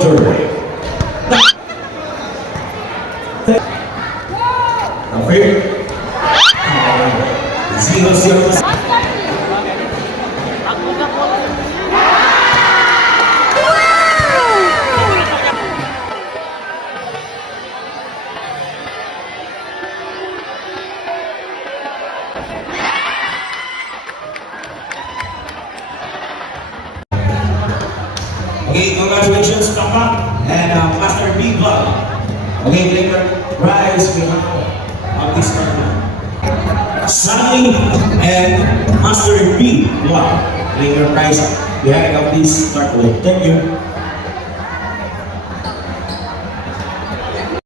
counter. Okay. 0-0. Okay, congratulations, Papa and Master B Vlog. Okay, later, prize we have of this tournament. Sunny and Master B Vlog. Later, prize we have of this tournament. Thank you.